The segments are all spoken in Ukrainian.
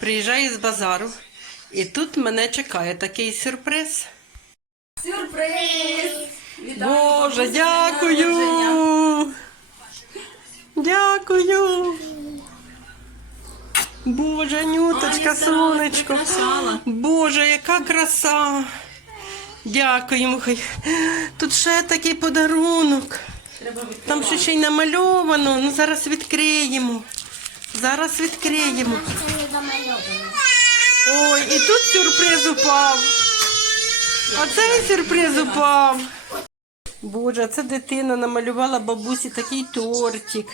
Приїжджаю з базару, і тут мене чекає такий сюрприз. Сюрприз! Боже, дякую! Дякую! Боже, Анюточка, сонечко. Боже, яка краса! Дякуємо. Тут ще такий подарунок. Там ще ще й намальовано. Ну зараз відкриємо. Зараз відкриємо. Ой, і тут сюрприз упав. А цей сюрприз упав. Боже, це дитина намалювала бабусі такий тортик,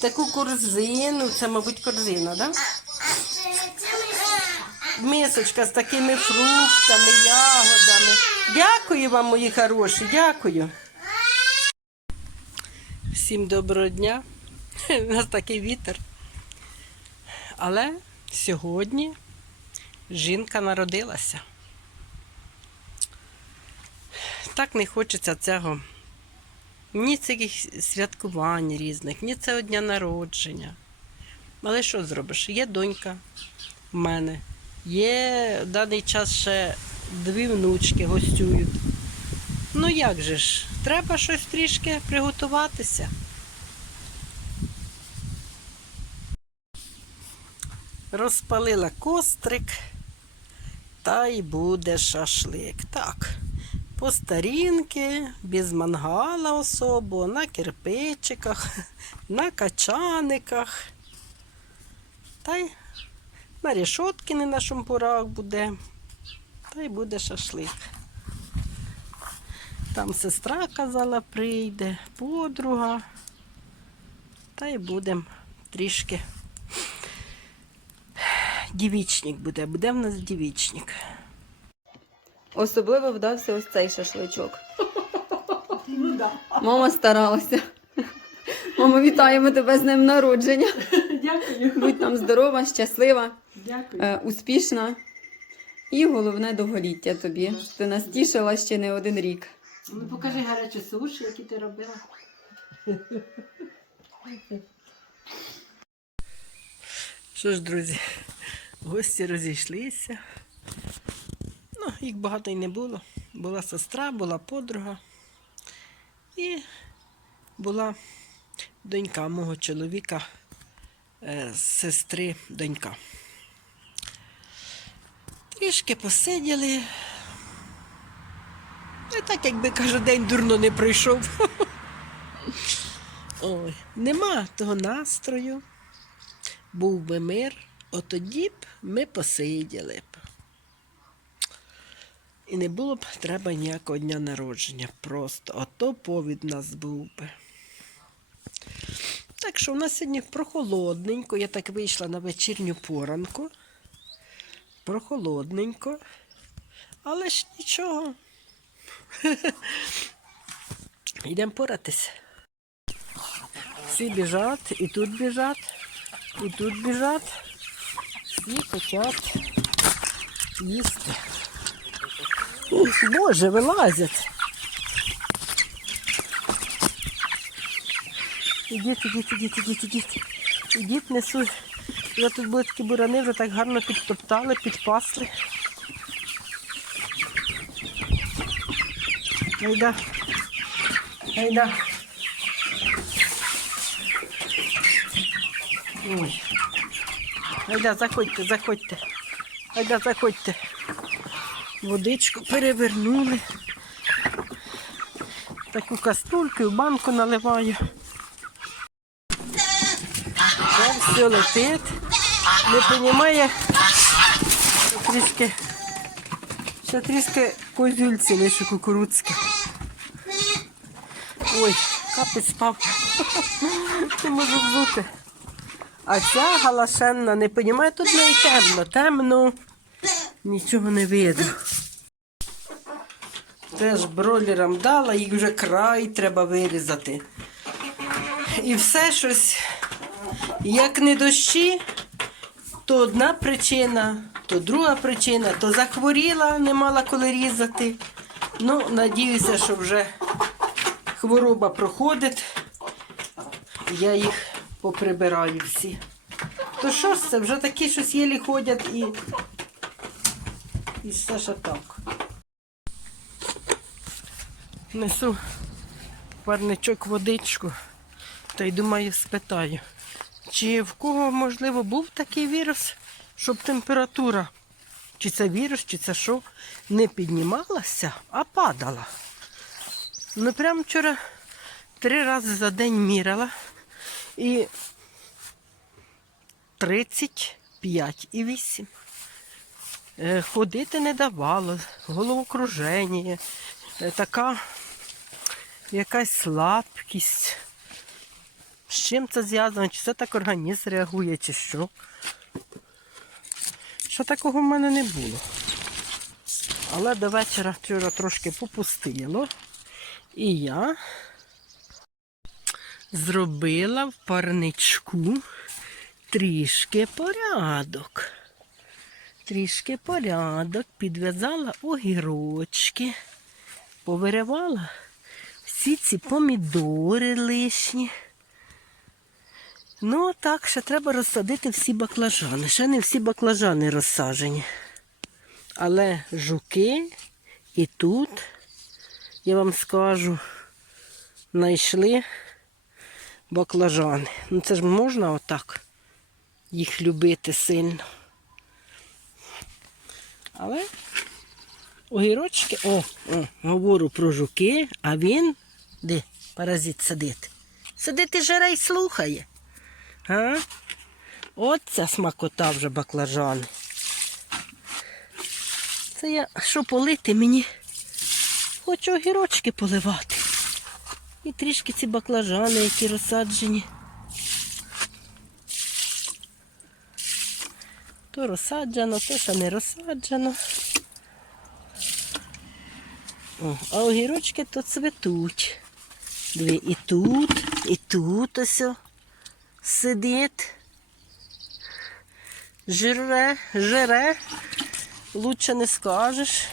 таку корзину. Це, мабуть, корзина, так? Да? Мисочка з такими фруктами, ягодами. Дякую вам, мої хороші, дякую. Всім доброго дня. У нас такий вітер. Але сьогодні жінка народилася. Так не хочеться цього. Ні цих святкувань різних, ні цього дня народження. Але що зробиш? Є донька в мене. Є в даний час ще дві внучки гостюють. Ну як же ж, треба щось трішки приготуватися. Розпалила кострик, та й буде шашлик. Так, по старінки, без мангала особо, на кирпичиках, на качаниках. Та й на рішотки не на шампурах буде. Та й буде шашлик. Там сестра казала, прийде, подруга. Та й будемо трішки. Дівічник буде, буде в нас дівічник. Особливо вдався ось цей шашличок. Мама старалася. Мамо, вітаємо тебе з днем народження. Дякую. Будь нам здорова, щаслива, Дякую. е, успішна і головне довголіття тобі. Ти нас тішила ще не один рік. Ну покажи гарячі суші, які ти робила. Що ж, друзі, гості розійшлися. Ну, їх багато й не було. Була сестра, була подруга і була донька мого чоловіка, е, сестри донька. Трішки посиділи. І так, якби кажу, день дурно не пройшов. Ой, нема того настрою. Був би мир, отоді б ми посиділи б. І не було б треба ніякого дня народження. Просто ото повід нас був би. Так що у нас сьогодні прохолодненько. Я так вийшла на вечірню поранку. Прохолодненько. Але ж нічого. Йдемо поратись. Всі біжать, і тут біжать, і тут біжать. Всі хочуть їсти. Ух, Боже, вилазять. Ідіть, ідіть, ідіть, ідіть, ідіть. Ідіть, несуть. Вже тут були такі бурани, вже так гарно підтоптали, підпасли. Айда. Айда. Ой. Айда, заходьте, заходьте. Айда, заходьте. Водичку перевернули. Таку каструльку в банку наливаю. Це все летить. Не розуміє, що трішки, ще трішки козюльці лише кукурудські. Ой, капець спав. Не можу взути. А ця галашенна не розуміє, тут не темно, темно, нічого не видно. Теж бройлерам дала, їх вже край треба вирізати. І все щось, як не дощі, то одна причина, то друга причина, то захворіла, не мала коли різати. Ну, надіюся, що вже хвороба проходить. Я їх поприбираю всі. То що ж це? Вже такі щось єлі ходять і. І все ж так. Несу парничок водичку, та й думаю, спитаю, чи в кого, можливо, був такий вірус, щоб температура, чи це вірус, чи це що, не піднімалася, а падала. Ну, прям вчора три рази за день міряла і 35 і 8. Е, Ходити не давало, головокруження, е, така якась слабкість. З чим це зв'язано? Чи це так організм реагує, чи що? Що такого в мене не було. Але до вечора вчора трошки попустило. І я зробила в парничку трішки порядок. Трішки порядок, підв'язала огірочки, повиривала всі ці помідори лишні. Ну, так, ще треба розсадити всі баклажани. Ще не всі баклажани розсаджені. Але жуки і тут, я вам скажу, знайшли баклажани. Ну це ж можна отак їх любити сильно. Але огірочки, о, о, говорю про жуки, а він де паразит сидить? Сидить і жере і слухає. А? От ця смакота вже баклажани. Це я що полити мені? Хочу огірочки поливати. І трішки ці баклажани, які розсаджені. То розсаджено, то ще не розсаджено. О, а огірочки то цветуть. Дві і тут, і тут ось сидить. Жире, жире, лучше не скажеш.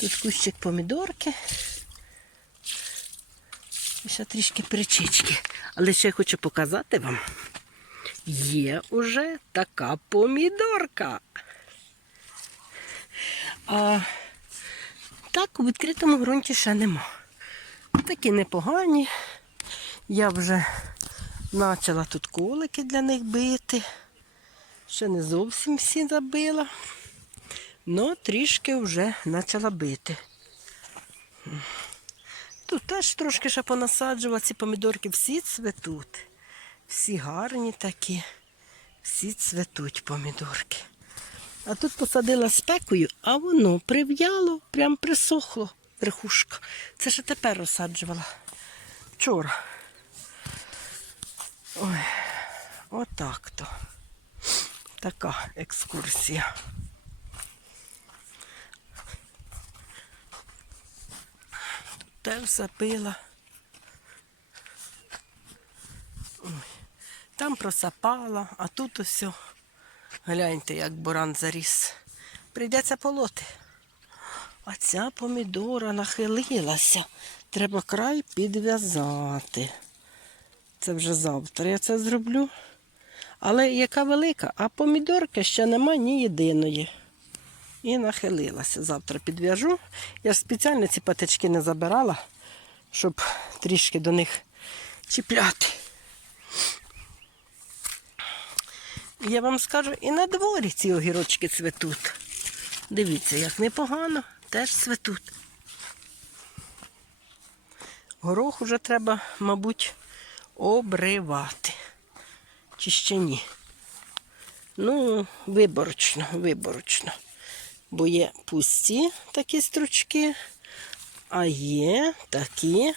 Тут кущик помідорки. І ще трішки перечички. Але ще я хочу показати вам. Є уже така помідорка. А так у відкритому ґрунті ще нема. Такі непогані. Я вже почала тут колики для них бити. Ще не зовсім всі забила. Ну, трішки вже почала бити. Тут теж трошки ще понасаджувала ці помідорки, всі цветуть. Всі гарні такі, всі цветуть помідорки. А тут посадила спекою, а воно прив'яло, прям присохло верхушка. Це ще тепер розсаджувала. Вчора. Ой, отак то. Така екскурсія. Те все пила. Ой, Там просапала, а тут ось. Гляньте, як буран заріс. Прийдеться полоти. А ця помідора нахилилася. Треба край підв'язати. Це вже завтра я це зроблю. Але яка велика, а помідорки ще нема ні єдиної. І нахилилася. Завтра підв'яжу. Я ж спеціально ці патички не забирала, щоб трішки до них чіпляти. Я вам скажу, і на дворі ці огірочки цветуть. Дивіться, як непогано, теж цветуть. Горох уже треба, мабуть, обривати. Чи ще ні? Ну, виборочно, виборочно. Бо є пусті такі стручки, а є такі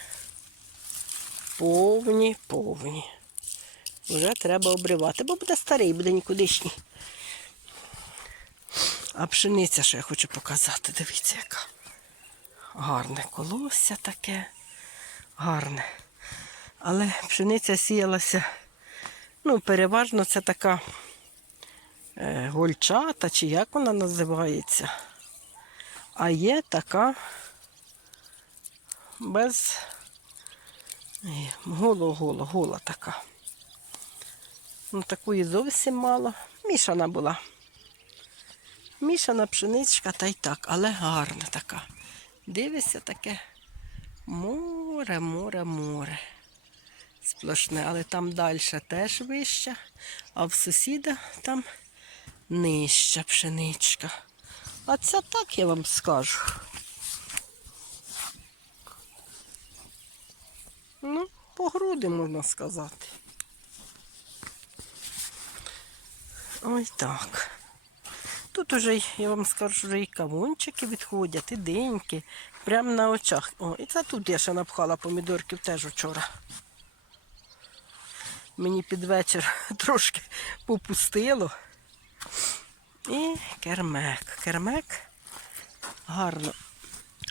повні, повні. Вже треба обривати, бо буде старий, буде нікудишній. А пшениця, що я хочу показати, дивіться, яка. Гарне колосся таке, гарне. Але пшениця сіялася, ну, переважно це така гольчата, чи як вона називається. А є така без Е, Голо, голо, гола така. Ну, такої зовсім мало. Мішана була. Мішана пшеничка та й так, але гарна така. Дивишся таке море, море, море. Сплошне, але там далі теж вище, а в сусіда там нижча пшеничка. А це так я вам скажу. Ну, по груди можна сказати. Ой так. Тут уже, я вам скажу, вже і кавунчики відходять, і деньки. Прямо на очах. О, і це тут я ще напхала помідорків теж вчора. Мені під вечір трошки попустило. І кермек. Кермек гарно.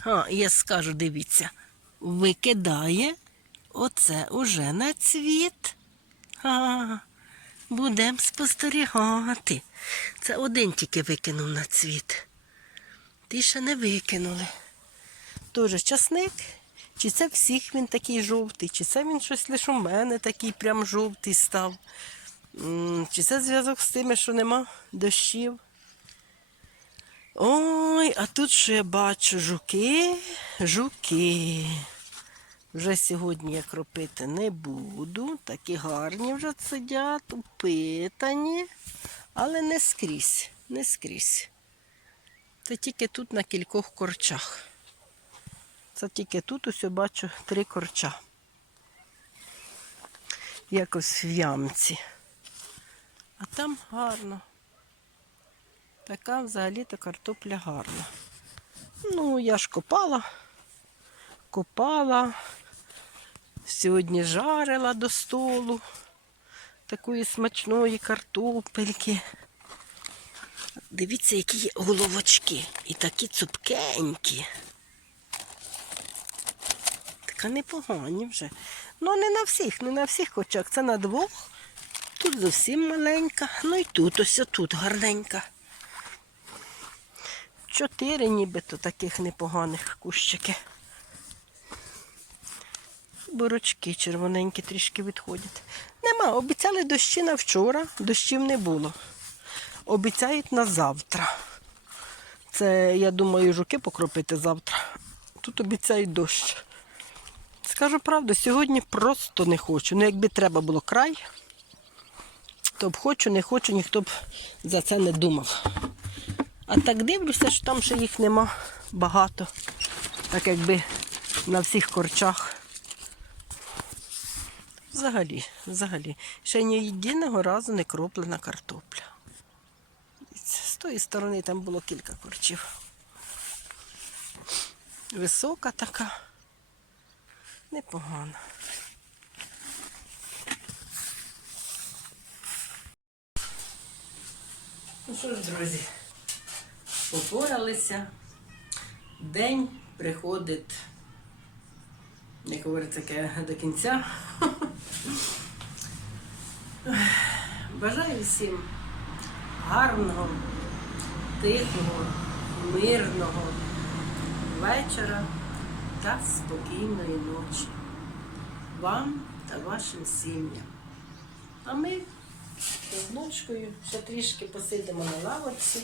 А, я скажу, дивіться, викидає оце уже на цвіт. А, будемо спостерігати. Це один тільки викинув на цвіт. Ті ще не викинули. Тоже часник. Чи це всіх він такий жовтий, чи це він щось лише у мене такий прям жовтий став. Чи це зв'язок з тим, що нема дощів? Ой, а тут що я бачу жуки, жуки. Вже сьогодні я кропити не буду. Такі гарні вже сидять, упитані, але не скрізь, не скрізь. Це тільки тут на кількох корчах. Це тільки тут ось я бачу три корча. Якось в ямці. А там гарно. Така взагалі-то картопля гарна. Ну, я ж копала, копала, сьогодні жарила до столу такої смачної картопельки. Дивіться, які є головочки. І такі цупкенькі. Така непогані вже. Ну, не на всіх, не на всіх кочах. Це на двох. Тут зовсім маленька. Ну і тут ось тут гарненька. Чотири нібито таких непоганих кущики. Бурочки червоненькі трішки відходять. Нема, обіцяли дощі на вчора, дощів не було. Обіцяють на завтра. Це, я думаю, жуки покропити завтра. Тут обіцяють дощ. Скажу правду, сьогодні просто не хочу. Ну, якби треба було край, то б хочу, не хочу, ніхто б за це не думав. А так дивлюся, що там ще їх нема багато. Так якби на всіх корчах. Взагалі, взагалі. Ще ні єдиного разу не кроплена картопля. З тої сторони там було кілька корчів. Висока така. Непогано. Ну що ж, друзі, попоралися. День приходить, як говориться, таке до кінця. Бажаю всім гарного, тихого, мирного вечора та спокійної ночі. Вам та вашим сім'ям. А ми з внучкою ще трішки посидимо на лавочці,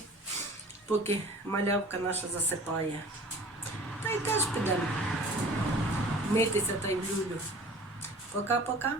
поки малявка наша засипає. Та й теж підемо митися та й в люлю. Пока-пока.